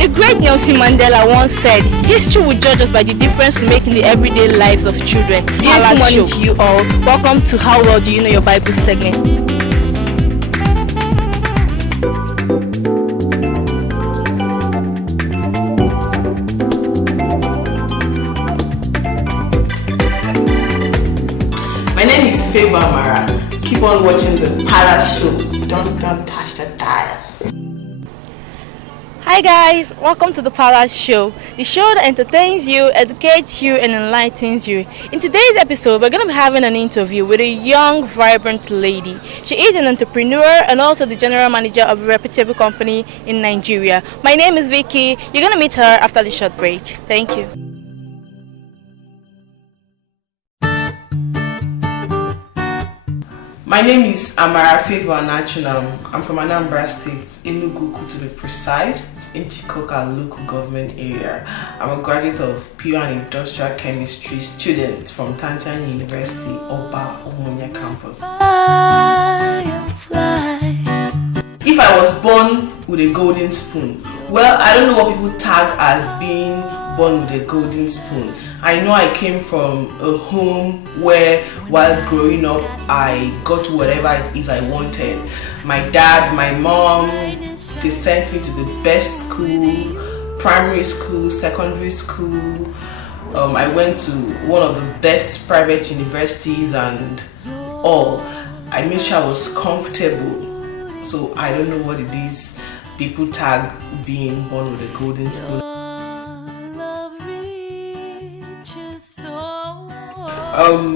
The great Nelson Mandela once said, history will judge us by the difference we make in the everyday lives of children. Good morning to you all. Welcome to How Well Do You Know Your Bible segment. My name is Favor Amara. Keep on watching the Palace Show. Don't touch the dial. Hi guys, welcome to the Palace Show, the show that entertains you, educates you, and enlightens you. In today's episode, we're going to be having an interview with a young, vibrant lady. She is an entrepreneur and also the general manager of a reputable company in Nigeria. My name is Vicky. You're going to meet her after the short break. Thank you. My name is Amara Favor Anachunam. I'm from Anambra State, Enugu to be precise, in Chikoka local government area. I'm a graduate of Pure and Industrial Chemistry student from Tantan University, Oba Omonia campus. If I was born with a golden spoon, well, I don't know what people tag as being born with a golden spoon. I know I came from a home where while growing up I got whatever it is I wanted. My dad, my mom, they sent me to the best school, primary school, secondary school. I went to one of the best private universities and all. I made sure I was comfortable. So I don't know what it is people tag being born with a golden spoon.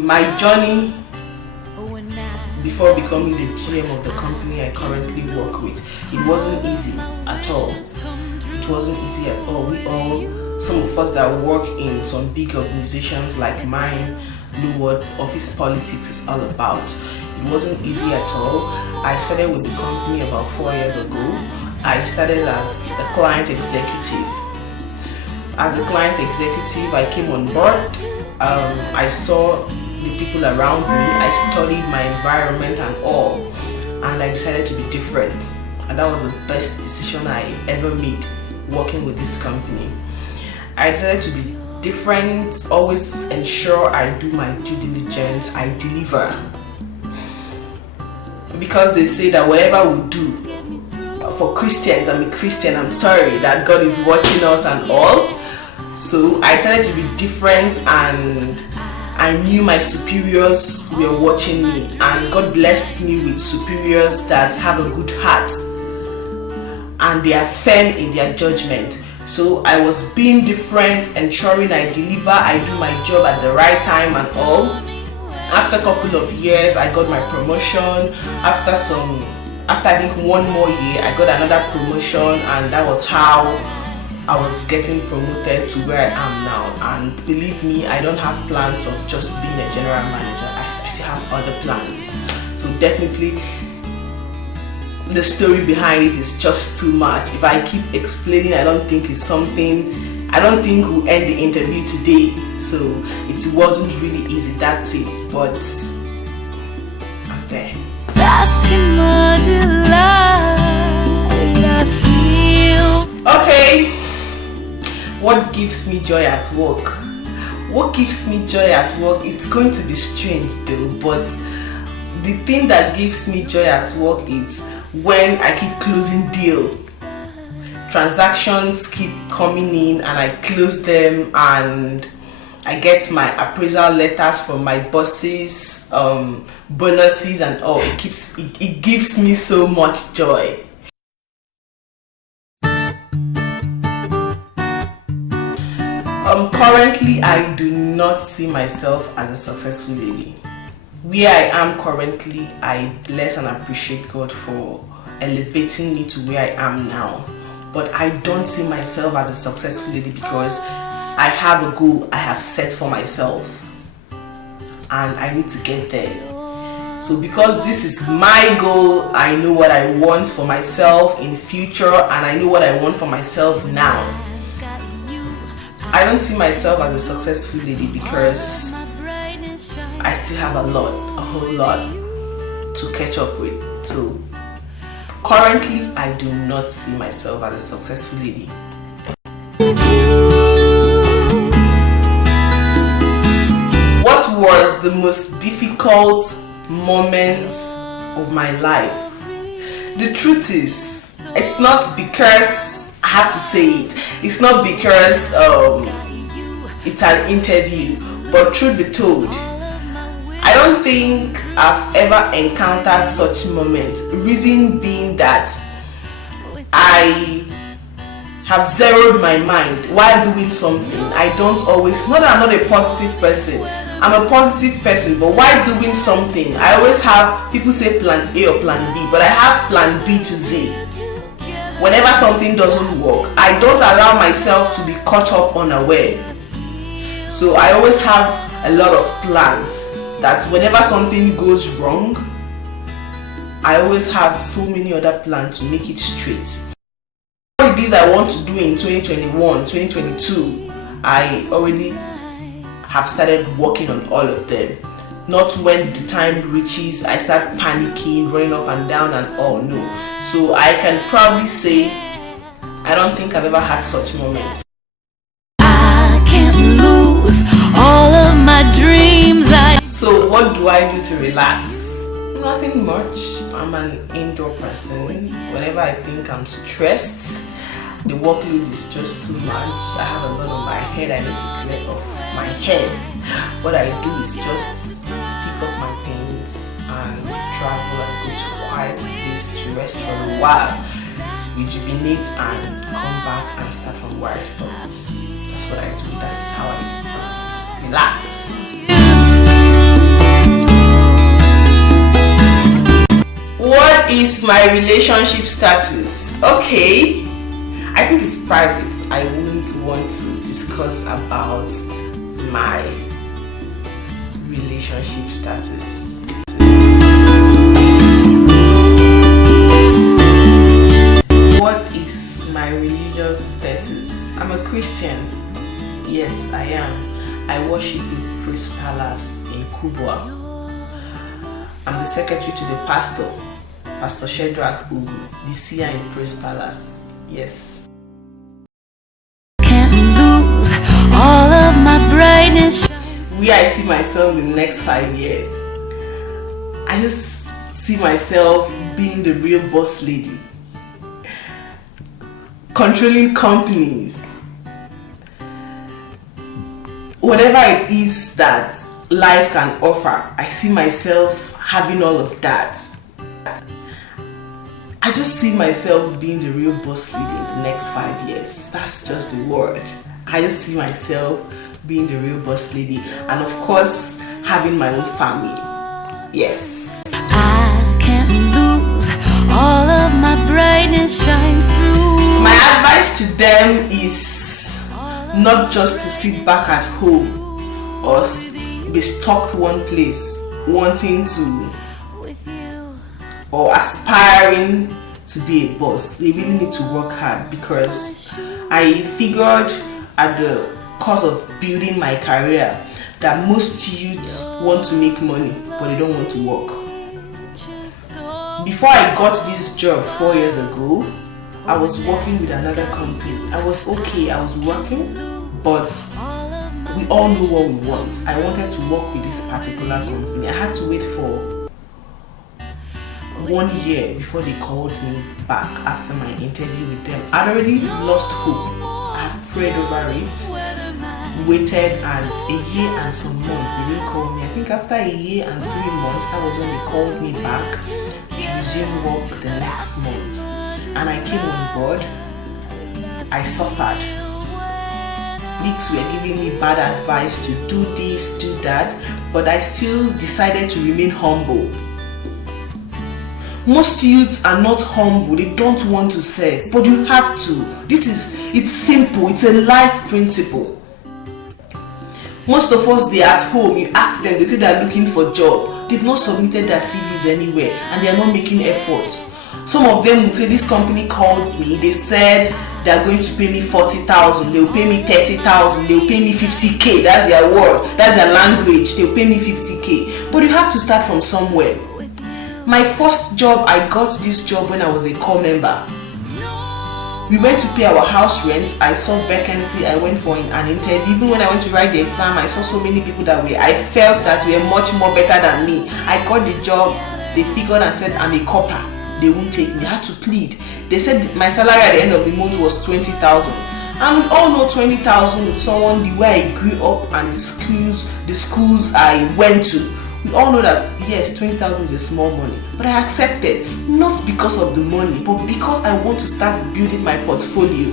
My journey before becoming the GM of the company I currently work with, it wasn't easy at all. It wasn't easy at all. Some of us that work in some big organizations like mine know what office politics is all about. It wasn't easy at all. I started with the company about 4 years ago. I started as a client executive. As a client executive, I came on board. I saw the people around me, I studied my environment and all, and I decided to be different, and that was the best decision I ever made working with this company. I decided to be different, always ensure I do my due diligence, I deliver, because they say that whatever we do for Christians, I'm a Christian, I'm sorry that God is watching us and all. So I decided to be different, and I knew my superiors were watching me, and God blessed me with superiors that have a good heart and they are firm in their judgment. So I was being different, ensuring I deliver, I do my job at the right time and all. After a couple of years, I got my promotion. After I think 1 more year, I got another promotion, and that was how I was getting promoted to where I am now. And believe me, I don't have plans of just being a general manager. I still have other plans. So definitely the story behind it is just too much. If I keep explaining, I don't think we'll end the interview today. So it wasn't really easy, that's it. But I'm there. Okay. What gives me joy at work? What gives me joy at work? It's going to be strange though, but the thing that gives me joy at work is when I keep closing deal. Transactions keep coming in and I close them, and I get my appraisal letters from my bosses, bonuses and all. It gives me so much joy. Currently, I do not see myself as a successful lady. Where I am currently, I bless and appreciate God for elevating me to where I am now. But I don't see myself as a successful lady because I have a goal I have set for myself, and I need to get there. So because this is my goal, I know what I want for myself in future, and I know what I want for myself now. I don't see myself as a successful lady because I still have a whole lot to catch up with. So currently, I do not see myself as a successful lady. What was the most difficult moment of my life? The truth is, it's not because I have to say it. It's not because it's an interview. But truth be told, I don't think I've ever encountered such moment. Reason being that I have zeroed my mind while doing something. I don't always, not that I'm not a positive person. I'm a positive person, but while doing something, I always have, people say plan A or plan B, but I have plan B to Z. Whenever something doesn't work, I don't allow myself to be caught up unaware. So I always have a lot of plans that whenever something goes wrong, I always have so many other plans to make it straight. What it is I want to do in 2021, 2022, I already have started working on all of them. Not when the time reaches, I start panicking, running up and down and all, no. So I can probably say, I don't think I've ever had such moment. I can't lose all of my dreams. So what do I do to relax? Nothing much. I'm an indoor person. Whenever I think I'm stressed, the workload is just too much, I have a lot on my head I need to clear off my head. What I do is just pick up my things and travel and go to a quiet place to rest for a while, rejuvenate and come back and start from where I stopped. That's what I do. That's how I relax. What is my relationship status? Okay, I think it's private. I wouldn't want to discuss about my relationship status. What is my religious status? I'm a Christian. Yes, I am. I worship in Praise Palace in Kubwa. I'm the secretary to the pastor, Pastor Shedrack Ugu, the seer in Praise Palace. Yes. All of my brightness. Where I see myself in the next 5 years, I just see myself being the real boss lady, controlling companies, whatever it is that life can offer. I see myself having all of that. I just see myself being the real boss lady in the next 5 years. That's just the word. I just see myself being the real boss lady, and of course having my own family. Yes. I can't lose. All of my brightness shines through. My advice to them is not just to sit back at home or be stuck to one place wanting to or aspiring to be a boss. They really need to work hard, because I figured at the course of building my career that most youths want to make money but they don't want to work. Before I got this job 4 years ago, I was working with another company. I was okay, I was working, but we all know what we want. I wanted to work with this particular company. I had to wait for 1 year before they called me back after my interview with them. I'd already lost hope. I've prayed over it, waited, and a year and some months they didn't call me. I think after a year and 3 months, that was when they called me back to resume work the next month. And I came on board. I suffered. Leaks were giving me bad advice to do this, do that, but I still decided to remain humble. Most youths are not humble, they don't want to serve, but you have to. It's simple, it's a life principle. Most of us, they're at home, you ask them, they say they're looking for a job. They've not submitted their CVs anywhere and they're not making efforts. Some of them will say, this company called me, they said they're going to pay me 40,000, they'll pay me 30,000, they'll pay me 50k, that's their word, that's their language, they'll pay me 50k. But you have to start from somewhere. My first job, I got this job when I was a core member. We went to pay our house rent. I saw vacancy. I went for an interview. Even when I went to write the exam, I saw so many people that I felt that were much more better than me. I got the job. They figured and said I'm a copper. They won't take me. I had to plead. They said my salary at the end of the month was 20,000. And we all know 20,000 with someone the way I grew up and the schools I went to. We all know that yes, 20,000 is a small money, but I accepted, not because of the money, but because I want to start building my portfolio.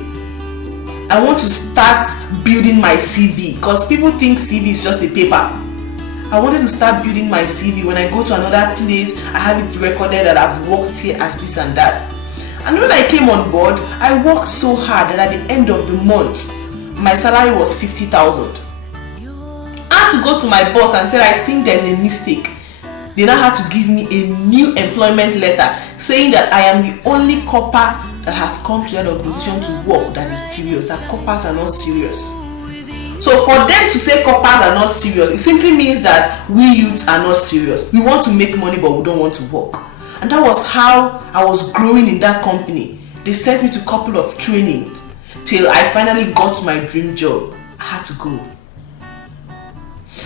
I want to start building my CV, because people think CV is just a paper. I wanted to start building my CV. When I go to another place, I have it recorded that I've worked here as this and that. And when I came on board, I worked so hard that at the end of the month, my salary was 50,000. I had to go to my boss and say, I think there's a mistake. They now had to give me a new employment letter saying that I am the only copper that has come to that organization to work that is serious, that coppers are not serious. So for them to say coppers are not serious, it simply means that we youths are not serious. We want to make money, but we don't want to work. And that was how I was growing in that company. They sent me to a couple of trainings till I finally got my dream job. I had to go.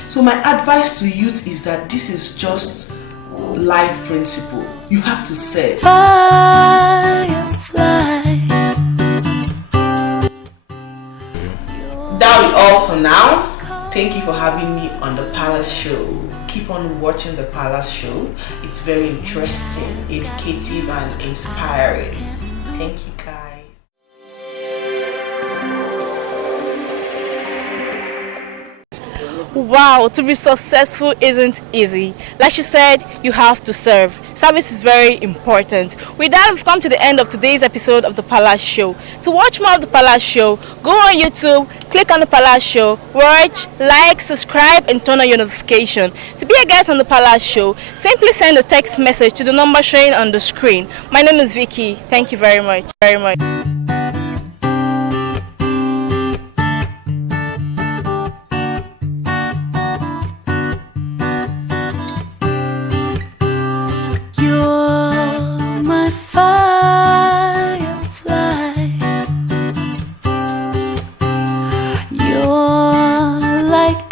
So my advice to youth is that this is just life principle. You have to serve. Firefly. That'll be all for now. Thank you for having me on the Palace Show. Keep on watching the Palace Show. It's very interesting, educative, and inspiring. Thank you, guys. Wow, to be successful isn't easy. Like she said, you have to serve. Service is very important. With that, we've come to the end of today's episode of the Palace Show. To watch more of the Palace Show, go on YouTube, click on the Palace Show, watch, like, subscribe, and turn on your notification. To be a guest on the Palace Show, simply send a text message to the number showing on the screen. My name is Vicky. Thank you very much. You're my firefly. You're like